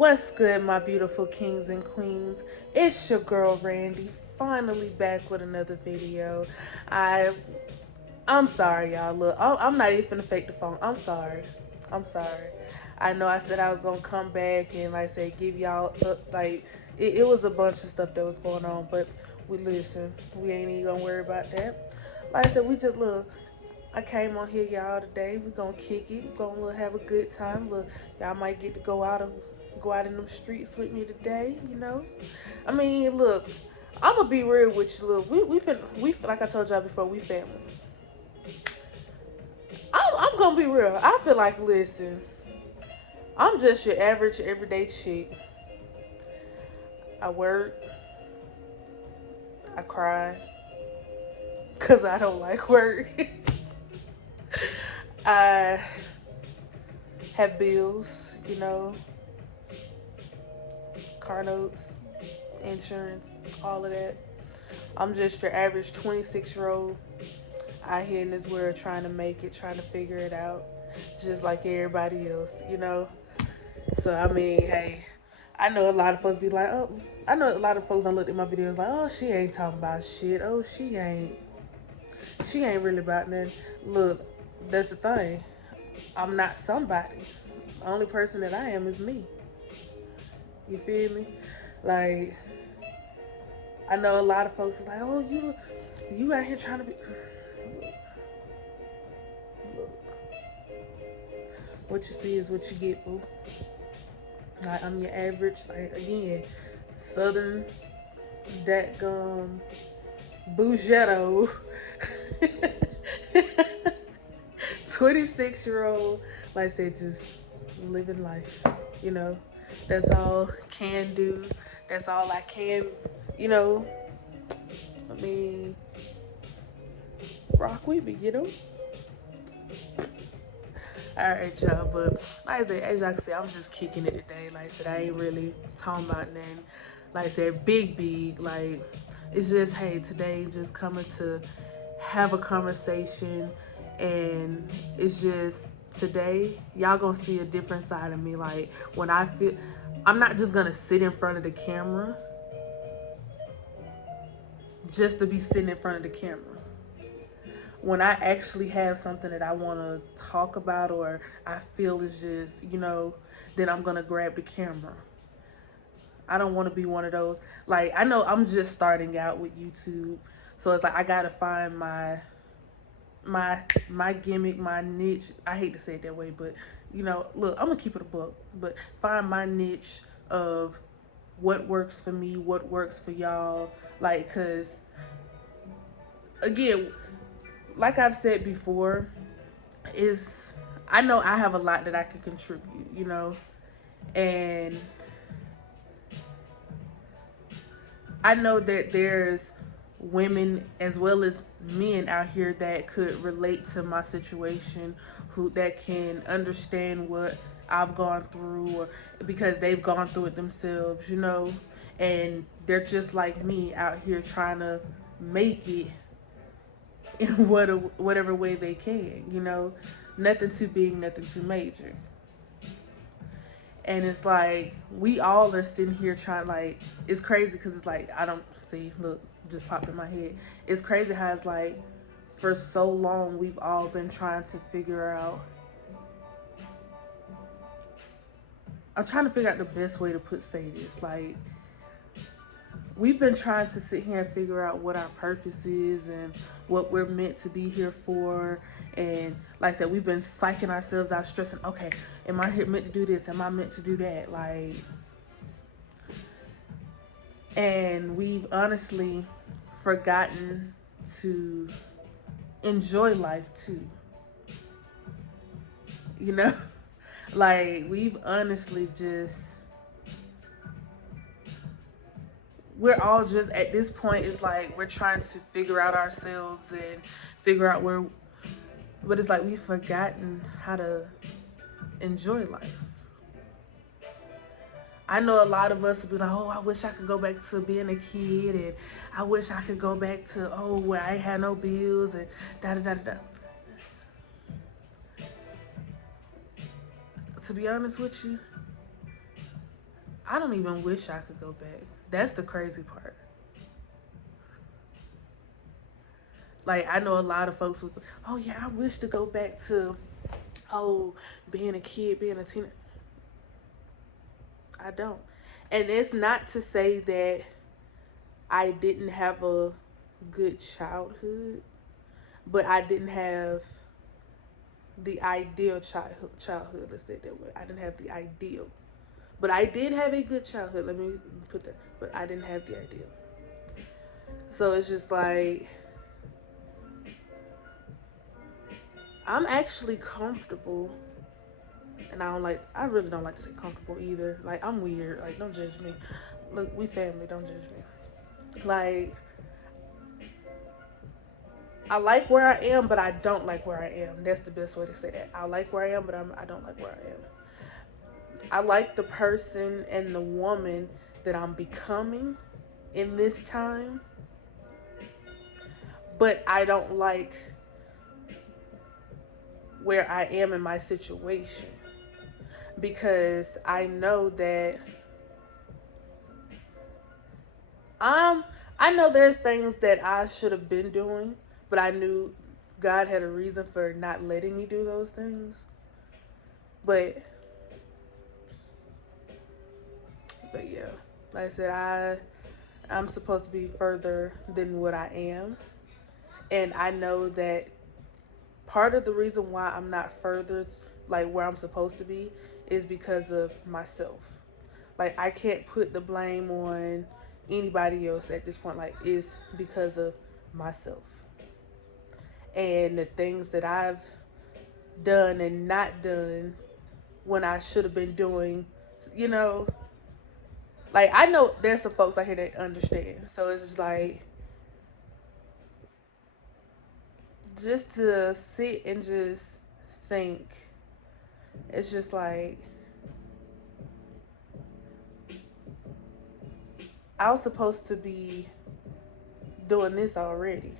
What's good, my beautiful kings and queens? It's your girl Randy, finally back with another video. I I'm sorry, y'all. Look, I'm not even finna fake the phone. I'm sorry. I'm sorry. I know I said I was gonna come back and like I said give y'all like it was a bunch of stuff that was going on, but we listen. We ain't even gonna worry about that. Like I said, we just look. I came on here, y'all, today. We gonna kick it. We gonna have a good time. Look, y'all might get to go out in them streets with me today. You know, I mean, look, I'm gonna be real with you. Look, we like I told y'all before, we family. I'm gonna be real. I feel like, listen, I'm just your average everyday chick. I work, I cry, cause I don't like work. I have bills, you know, car notes, insurance, all of that. I'm just your average 26-year-old out here in this world trying to make it, trying to figure it out, just like everybody else, you know? So, I mean, hey, I know a lot of folks be like, oh, I know a lot of folks done looked at my videos like, oh, she ain't talking about shit. Oh, she ain't really about nothing. Look, that's the thing. I'm not somebody. The only person that I am is me. You feel me? Like, I know a lot of folks is like, oh, you out here trying to be. Look, what you see is what you get, boo. Like, I'm your average, like, again, southern, that gum, Bougetto, 26-year-old, like I said, just living life, you know. That's all can do. That's all I can, you know. I mean, rock with me, you know. Alright, y'all, but like I said, as y'all can see, I'm just kicking it today. Like I said, I ain't really talking about nothing. Like I said, big. Like, it's just, hey, today just coming to have a conversation, and it's just today, y'all gonna see a different side of me. Like, when I feel, I'm not just gonna sit in front of the camera just to be sitting in front of the camera. When I actually have something that I want to talk about or I feel is just, you know, then I'm going to grab the camera. I don't want to be one of those. Like, I know I'm just starting out with YouTube. So it's like I got to find my gimmick, my niche. I hate to say it that way, but you know, look, I'm going to keep it a book, but find my niche of what works for me, what works for y'all. Like, cuz again, like I've said before, is I know I have a lot that I can contribute, you know, and I know that there's women as well as men out here that could relate to my situation, who that can understand what I've gone through, or because they've gone through it themselves, you know, and they're just like me out here trying to make it in whatever way they can, you know, nothing too big, nothing too major. And it's like we all are sitting here trying, like, it's crazy because it's like I don't see, look, just popped in my head. It's crazy how it's like for so long we've all been trying to figure out, I'm trying to figure out the best way to say this. Like, we've been trying to sit here and figure out what our purpose is and what we're meant to be here for. And like I said, we've been psyching ourselves out, stressing, okay, am I here meant to do this? Am I meant to do that? Like, and we've honestly forgotten to enjoy life too. You know? Like, we've honestly just, we're all just at this point, it's like we're trying to figure out ourselves and figure out where, but it's like we've forgotten how to enjoy life. I know a lot of us would be like, oh, I wish I could go back to being a kid, and I wish I could go back to, oh, where I ain't had no bills and da-da-da-da-da. To be honest with you, I don't even wish I could go back. That's the crazy part. Like, I know a lot of folks would, oh yeah, I wish to go back to, oh, being a kid, being a teenager. I don't. And it's not to say that I didn't have a good childhood, but I didn't have the ideal childhood. Let's say that way. I didn't have the ideal, but I did have a good childhood. Let me put that. But I didn't have the ideal. So it's just like, I'm actually comfortable, and I really don't like to say comfortable either. Like, I'm weird. Like, don't judge me. Look, we family. Don't judge me. Like, I like where I am, but I don't like where I am. That's the best way to say that. I like where I am, but I don't like where I am. I like the person and the woman that I'm becoming in this time, but I don't like where I am in my situation, because I know that I know there's things that I should have been doing, but I knew God had a reason for not letting me do those things. But yeah, like I said, I'm supposed to be further than what I am, and I know that part of the reason why I'm not further, like where I'm supposed to be, is because of myself. Like, I can't put the blame on anybody else at this point. Like, it's because of myself and the things that I've done and not done when I should have been doing, you know. Like, I know there's some folks out here that understand. So it's just like, just to sit and just think, it's just like, I was supposed to be doing this already.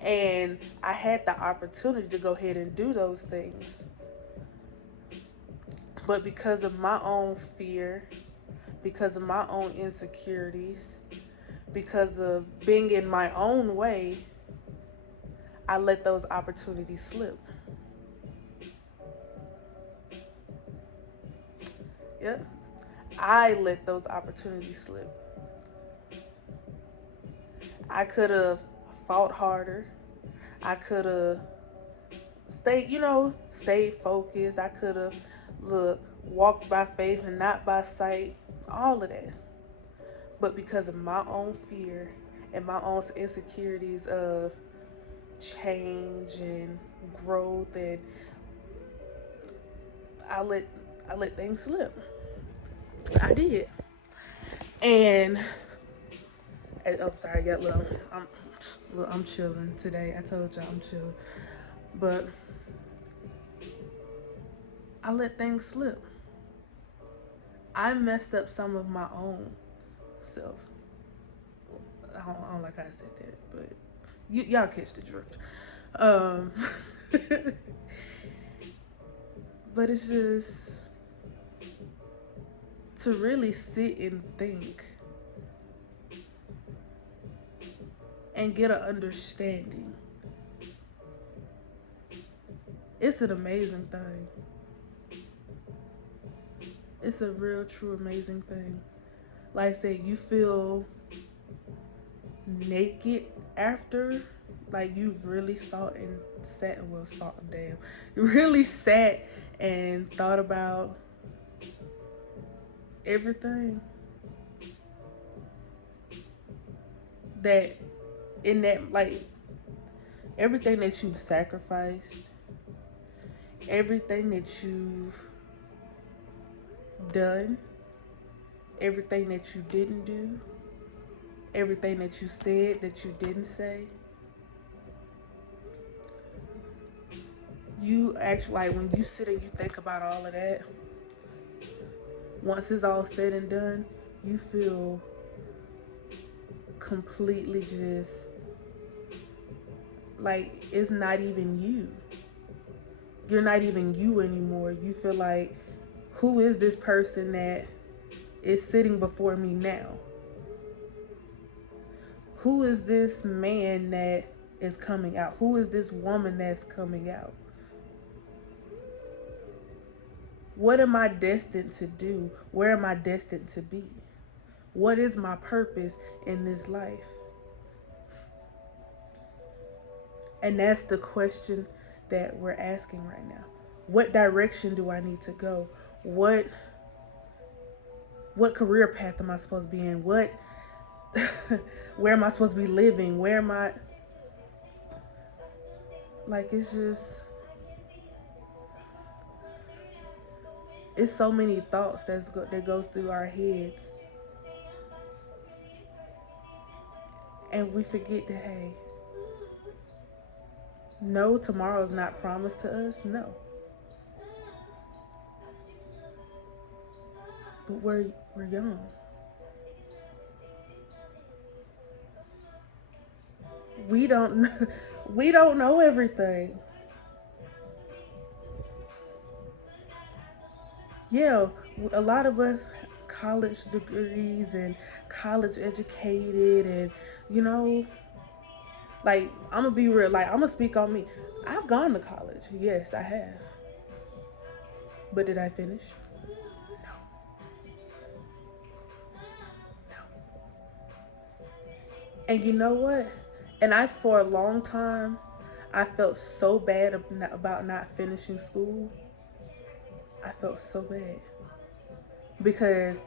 And I had the opportunity to go ahead and do those things. But because of my own fear, because of my own insecurities, because of being in my own way, I let those opportunities slip. Yep. I let those opportunities slip. I could have fought harder. I could have stayed focused. I could have walked by faith and not by sight. All of that. But because of my own fear and my own insecurities of change and growth, and I let things slip. I did. And oh, sorry, I got little. I'm chilling today. I told y'all I'm chilling, but I let things slip. I messed up some of my own self. I don't like how I said that, but y'all catch the drift. But it's just to really sit and think and get an understanding. It's an amazing thing. It's a real, true, amazing thing. Like I said, you feel naked after, like you've really you really sat and thought about everything that like everything that you've sacrificed, everything that you've done, everything that you didn't do, everything that you said that you didn't say. You actually, like, when you sit and you think about all of that, once it's all said and done, you feel completely just like it's not even you. You're not even you anymore. You feel like, who is this person that is sitting before me now? Who is this man that is coming out? Who is this woman that's coming out? What am I destined to do? Where am I destined to be? What is my purpose in this life? And that's the question that we're asking right now. What direction do I need to go? What career path am I supposed to be in? What where am I supposed to be living? Where am I? Like, it's just, it's so many thoughts that goes through our heads. And we forget that, hey, no, tomorrow is not promised to us. No. But we're young. We don't know everything. Yeah, a lot of us college degrees and college educated, and you know, like, I'm gonna be real, like, I'm gonna speak on me. I've gone to college. Yes, I have. But did I finish? No. And you know what? And for a long time, I felt so bad about not finishing school. I felt so bad. Because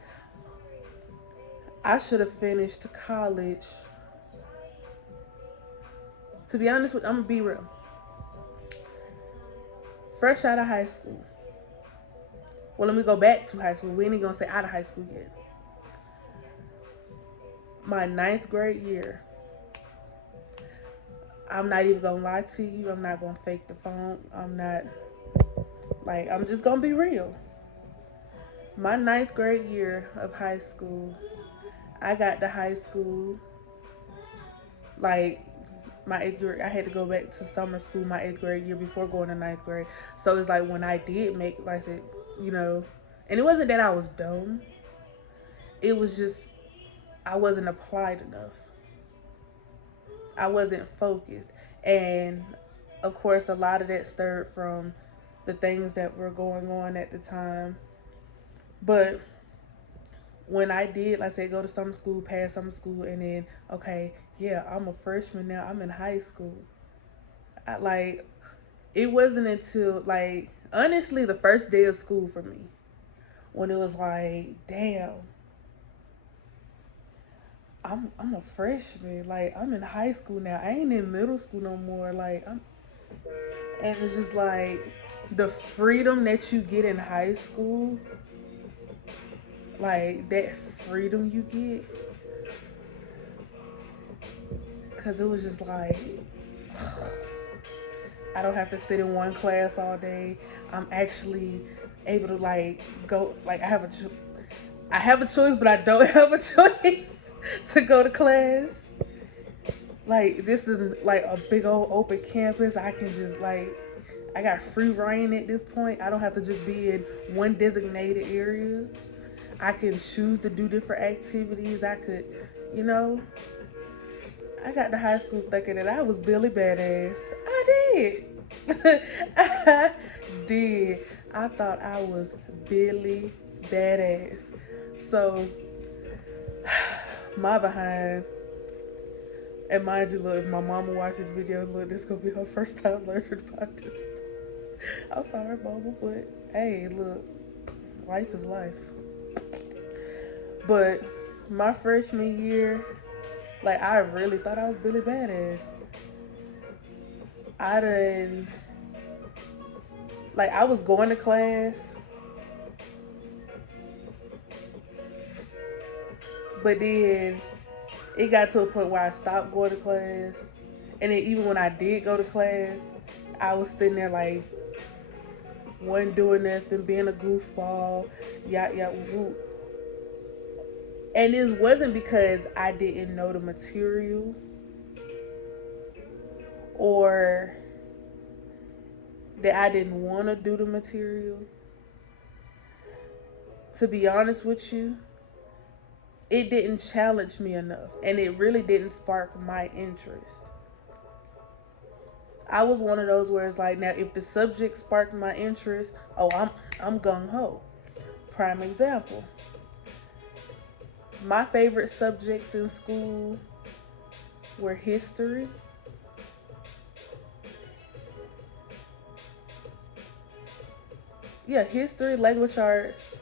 I should have finished college. To be honest with you, I'm gonna be real. Fresh out of high school. Well, let me go back to high school. We ain't gonna say out of high school yet. My 9th grade year. I'm not even gonna lie to you. I'm not gonna fake the phone. I'm just gonna be real. My 9th grade year of high school, I got to high school, like, my 8th grade, I had to go back to summer school my 8th grade year before going to 9th grade. So it's like, when I did make, like I said, you know, and it wasn't that I was dumb. It was just, I wasn't applied enough. I wasn't focused. And of course, a lot of that stirred from the things that were going on at the time. But when I did, like I said, go to summer school, pass summer school, and then, okay, yeah, I'm a freshman now. I'm in high school. It wasn't until, like, honestly, the first day of school for me, when it was like, damn, I'm a freshman. Like, I'm in high school now. I ain't in middle school no more. And it's just like, the freedom that you get in high school, like, that freedom you get, because it was just like, I don't have to sit in one class all day. I'm actually able to, like, go, like, I have a choice, but I don't have a choice to go to class. Like, this is like a big old open campus. I can just, like, I got free reign at this point. I don't have to just be in one designated area. I can choose to do different activities. I could, you know. I got to high school thinking that I was Billy Badass. I did. I did. I thought I was Billy Badass. So, my behind. And mind you, look, if my mama watches this video, look, this is going to be her first time learning about this. I'm sorry, mama, but hey, look, life is life. But my freshman year, like, I really thought I was Billy Badass. I was going to class, but then it got to a point where I stopped going to class. And then even when I did go to class, I was sitting there like, wasn't doing nothing, being a goofball, woo. And it wasn't because I didn't know the material or that I didn't want to do the material. To be honest with you, it didn't challenge me enough, and it really didn't spark my interest. I was one of those where it's like, now if the subject sparked my interest, oh, I'm gung ho. Prime example. My favorite subjects in school were history, yeah, history, language arts.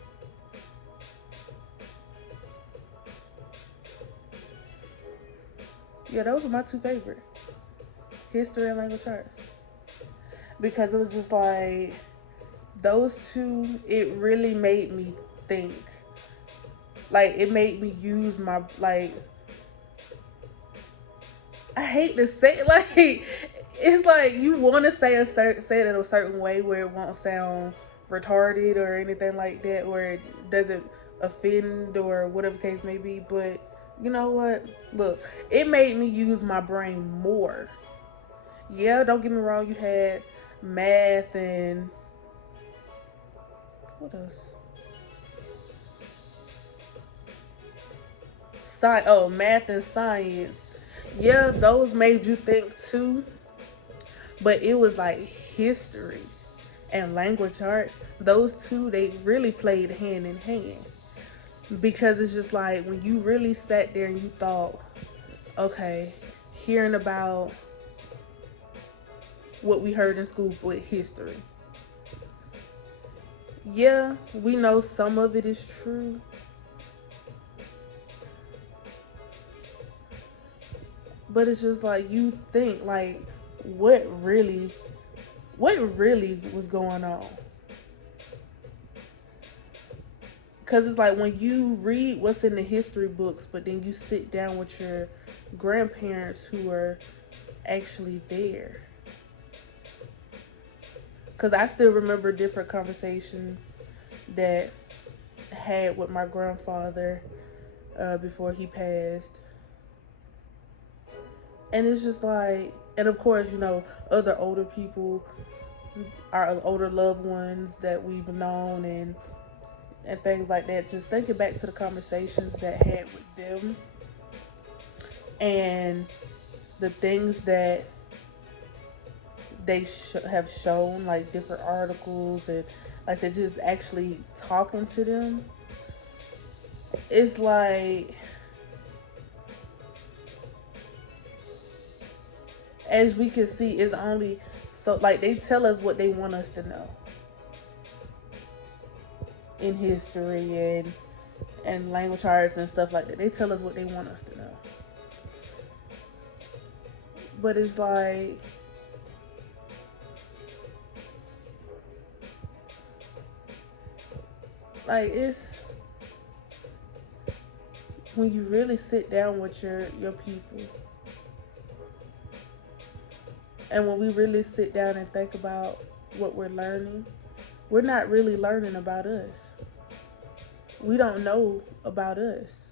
Yeah, those were my two favorite, history and language arts, because it was just like those two. It really made me think. Like it made me use my like. I hate to say it, like it's like you want to say it in a certain way where it won't sound retarded or anything like that, where it doesn't offend or whatever case may be. But you know what? Look, it made me use my brain more. Yeah, don't get me wrong. You had math and what else? Math and science. Yeah, those made you think too. But it was like history and language arts. Those two, they really played hand in hand. Because it's just like when you really sat there and you thought, okay, hearing about what we heard in school with history. Yeah, we know some of it is true. But it's just like you think like what really was going on? Because it's like when you read what's in the history books, but then you sit down with your grandparents who are actually there. Because I still remember different conversations that I had with my grandfather before he passed. And it's just like, and of course, you know, other older people, our older loved ones that we've known and things like that. Just thinking back to the conversations that I had with them and the things that they have shown, like different articles, and like I said, just actually talking to them. It's like, as we can see, it's only so like they tell us what they want us to know in history and language arts and stuff like that. They tell us what they want us to know. But it's like it's when you really sit down with your people, and when we really sit down and think about what we're learning, we're not really learning about us. We don't know about us.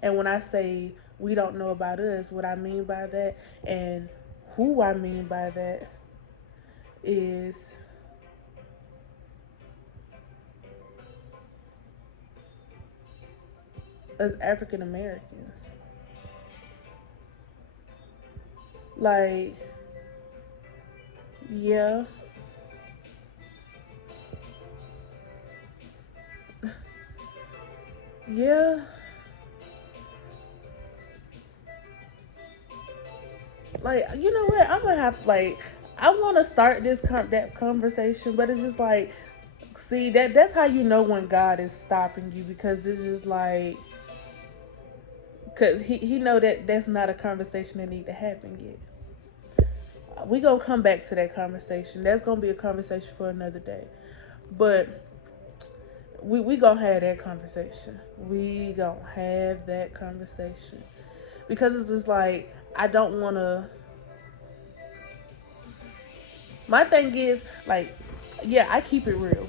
And when I say we don't know about us, what I mean by that and who I mean by that is us African Americans. Like, yeah. Yeah. Like, you know what? I'm gonna have like I want to start that conversation, but it's just like, see that's how you know when God is stopping you, because it's just like, cause he know that that's not a conversation that need to happen yet. We gonna come back to that conversation. That's gonna be a conversation for another day, but we gonna have that conversation. We gonna have that conversation because it's just like I don't want to. My thing is like, yeah, I keep it real,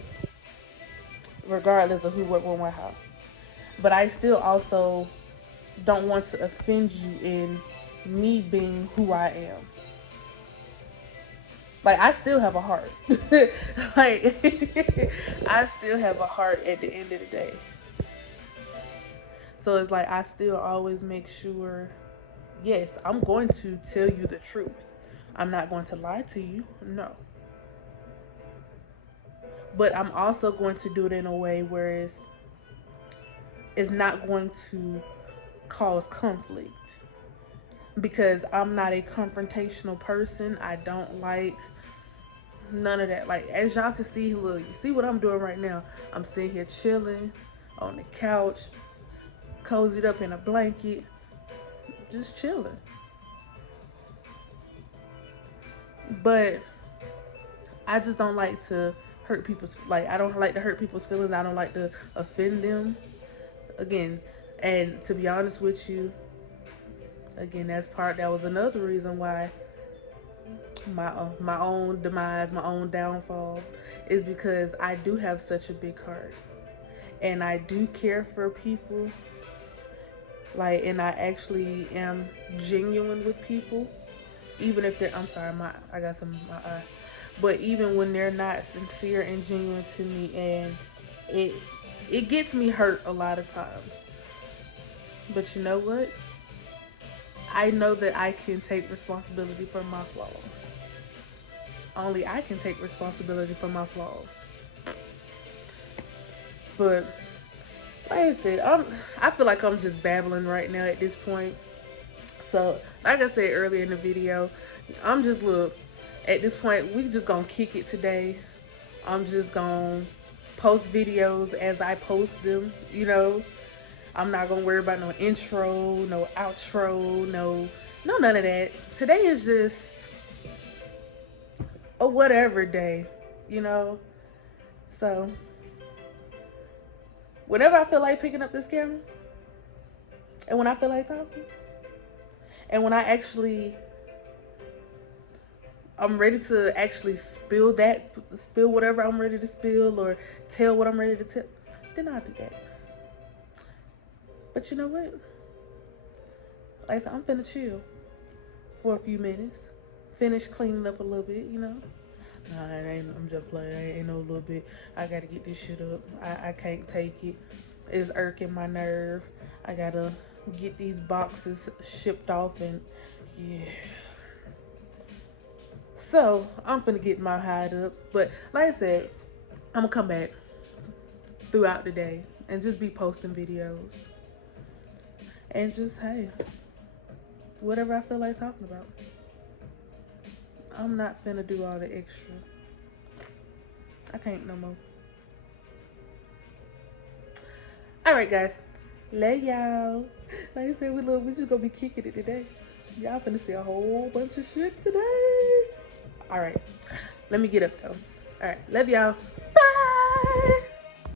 regardless of who, what, when, how. But I still also don't want to offend you in me being who I am. Like, I still have a heart. Like, I still have a heart at the end of the day. So it's like I still always make sure, yes, I'm going to tell you the truth. I'm not going to lie to you, no. But I'm also going to do it in a way where it's not going to cause conflict. Because I'm not a confrontational person. I don't like none of that. Like, as y'all can see, look, you see what I'm doing right now. I'm sitting here chilling on the couch, cozied up in a blanket, just chilling. But I just don't like to hurt people's, like, I don't like to hurt people's feelings. I don't like to offend them. Again, and to be honest with you, again, that was another reason why my own demise, my own downfall, is because I do have such a big heart, and I do care for people, like, and I actually am genuine with people, even if they're, I'm sorry, I got some in my eye, but even when they're not sincere and genuine to me, and it gets me hurt a lot of times. But you know what? I know that I can take responsibility for my flaws. Only I can take responsibility for my flaws. But like I said, I feel like I'm just babbling right now at this point. So like I said earlier in the video, I'm just, look, at this point we just gonna kick it today. I'm just gonna post videos as I post them, you know. I'm not gonna worry about no intro, no outro, no none of that. Today is just a whatever day, you know. So whenever I feel like picking up this camera, and when I feel like talking, and when I'm ready to actually spill whatever I'm ready to spill, or tell what I'm ready to tell, then I'll do that. But you know what? Like I said, I'm finna chill for a few minutes. Finish cleaning up a little bit, you know? Nah, I'm just playing. Ain't no little bit. I gotta get this shit up. I can't take it. It's irking my nerve. I gotta get these boxes shipped off, and yeah. So, I'm finna get my hide up. But like I said, I'm gonna come back throughout the day and just be posting videos. And just, hey, whatever I feel like talking about. I'm not finna do all the extra. I can't no more. Alright, guys. Love y'all. Like I said, we just gonna be kicking it today. Y'all finna see a whole bunch of shit today. Alright. Let me get up, though. Alright. Love y'all. Bye.